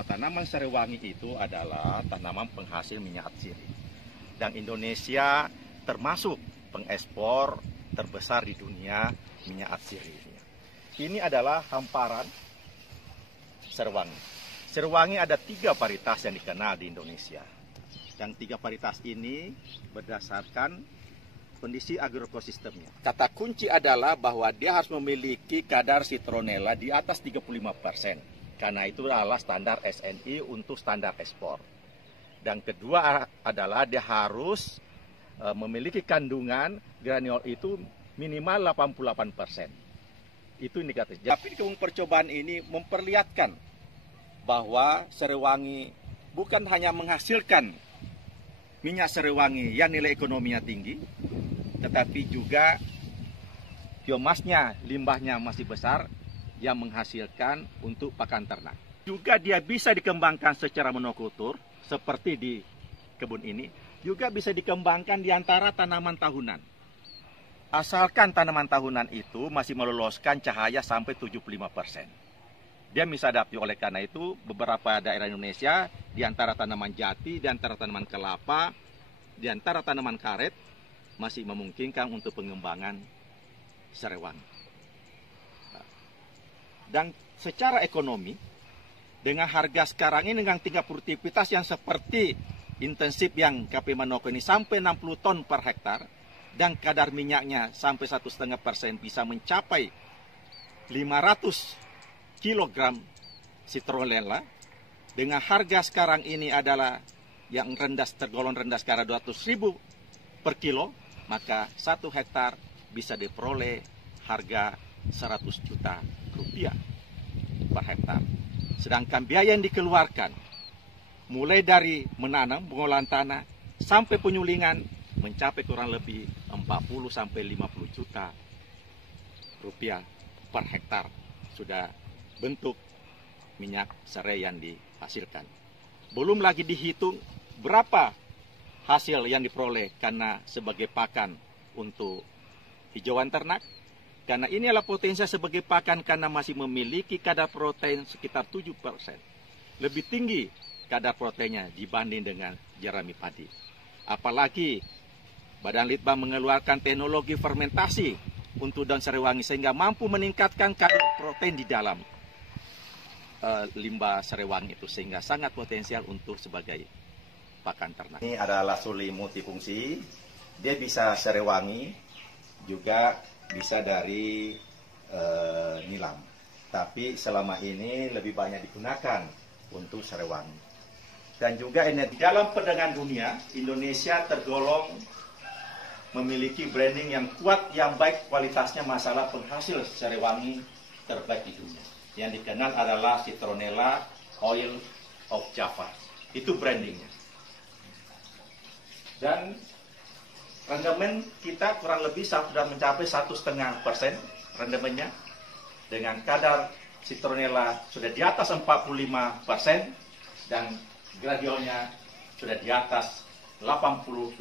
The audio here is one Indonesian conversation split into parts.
Tanaman serewangi itu adalah tanaman penghasil minyak atsiri. Dan Indonesia termasuk pengekspor terbesar di dunia minyak atsiri. Ini adalah hamparan serewangi. Serewangi ada 3 varietas yang dikenal di Indonesia. Dan 3 varietas ini berdasarkan kondisi agroekosistemnya. Kata kunci adalah bahwa dia harus memiliki kadar citronella di atas 35%. Karena itu adalah standar SNI untuk standar ekspor. Dan kedua adalah dia harus memiliki kandungan granul itu minimal 88%. Itu indikator. Tapi kebun percobaan ini memperlihatkan bahwa serewangi bukan hanya menghasilkan minyak serewangi yang nilai ekonominya tinggi, tetapi juga biomasnya, limbahnya masih besar, yang menghasilkan untuk pakan ternak. Juga dia bisa dikembangkan secara monokultur, seperti di kebun ini. Juga bisa dikembangkan di antara tanaman tahunan. Asalkan tanaman tahunan itu masih meloloskan cahaya sampai 75%. Dia bisa adaptif. Oleh karena itu, beberapa daerah Indonesia, di antara tanaman jati, di antara tanaman kelapa, di antara tanaman karet, masih memungkinkan untuk pengembangan serewangi. Dan secara ekonomi, dengan harga sekarang ini dengan tingkat produktivitas yang seperti intensif yang KP Manoko ini sampai 60 ton per hektar, dan kadar minyaknya sampai 1,5% bisa mencapai 500 kg citronella, dengan harga sekarang ini adalah yang rendah, tergolong rendah sekarang 200.000 per kilo, maka 1 hektar bisa diperoleh harga 100 juta rupiah per hektar. Sedangkan biaya yang dikeluarkan mulai dari menanam, pengolahan tanah sampai penyulingan mencapai kurang lebih 40 sampai 50 juta rupiah per hektar sudah bentuk minyak serai yang dihasilkan. Belum lagi dihitung berapa hasil yang diperoleh karena sebagai pakan untuk hijauan ternak. Karena ini adalah potensi sebagai pakan karena masih memiliki kadar protein sekitar 7%. Lebih tinggi kadar proteinnya dibanding dengan jerami padi. Apalagi Badan Litbang mengeluarkan teknologi fermentasi untuk daun serewangi sehingga mampu meningkatkan kadar protein di dalam limbah serewangi itu sehingga sangat potensial untuk sebagai pakan ternak. Ini adalah suli multifungsi. Dia bisa serewangi, juga bisa dari nilam. Tapi selama ini lebih banyak digunakan untuk serewangi. Dan juga energi. Dalam perdagangan dunia, Indonesia tergolong memiliki branding yang kuat, yang baik kualitasnya masalah penghasil serewangi terbaik di dunia. Yang dikenal adalah Citronella Oil of Java. Itu brandingnya. Dan rendemen kita kurang lebih sudah mencapai 1,5% rendemennya. Dengan kadar Citronella sudah di atas 45% dan gladiolnya sudah di atas 88%.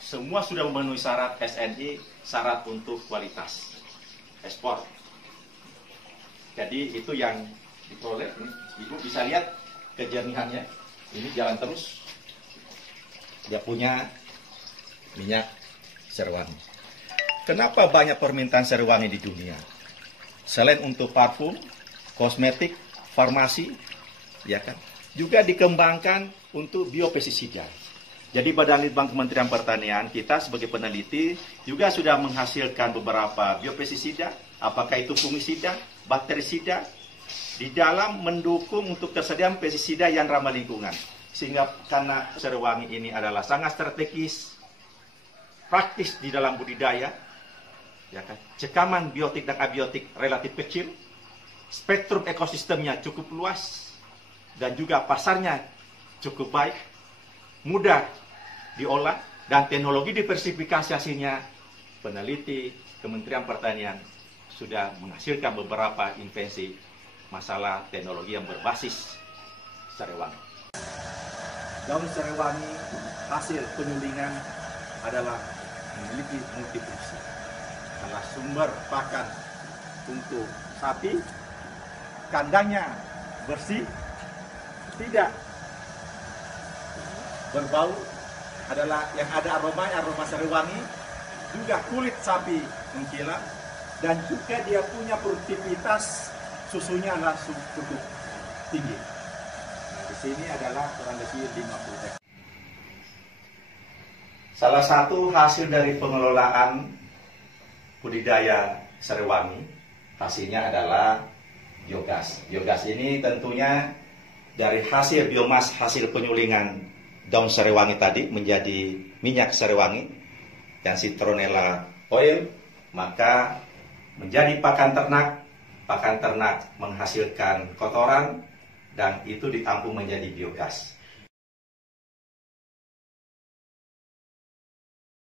Semua sudah memenuhi syarat SNI, syarat untuk kualitas ekspor. Jadi itu yang diperoleh. Ibu bisa lihat kejernihannya. Ini jalan terus. Dia punya minyak serewangi. Kenapa banyak permintaan serewangi di dunia? Selain untuk parfum, kosmetik, farmasi, ya kan, juga dikembangkan untuk biopestisida. Jadi Badan Litbang Kementerian Pertanian kita sebagai peneliti juga sudah menghasilkan beberapa biopestisida, apakah itu fungisida, bakterisida, di dalam mendukung untuk ketersediaan pestisida yang ramah lingkungan. Sehingga karena serewangi ini adalah sangat strategis, praktis di dalam budidaya, ya kan? Cekaman biotik dan abiotik relatif kecil, spektrum ekosistemnya cukup luas, dan juga pasarnya cukup baik, mudah diolah, dan teknologi diversifikasi hasilnya. Peneliti Kementerian Pertanian sudah menghasilkan beberapa invensi masalah teknologi yang berbasis serewangi. Daun serewangi hasil penyulingan adalah memiliki multifungsi. Adalah sumber pakan untuk sapi, kandangnya bersih, tidak berbau, adalah yang ada aroma sariwangi, juga kulit sapi mengkilap, dan juga dia punya produktivitas susunya adalah cukup tinggi. Nah, di sini adalah kurang lebih 50 hektar. Salah satu hasil dari pengelolaan budidaya sariwangi, hasilnya adalah biogas. Biogas ini tentunya dari hasil biomas, hasil penyulingan daun sariwangi tadi menjadi minyak sariwangi dan citronella oil, maka menjadi pakan ternak menghasilkan kotoran dan itu ditampung menjadi biogas.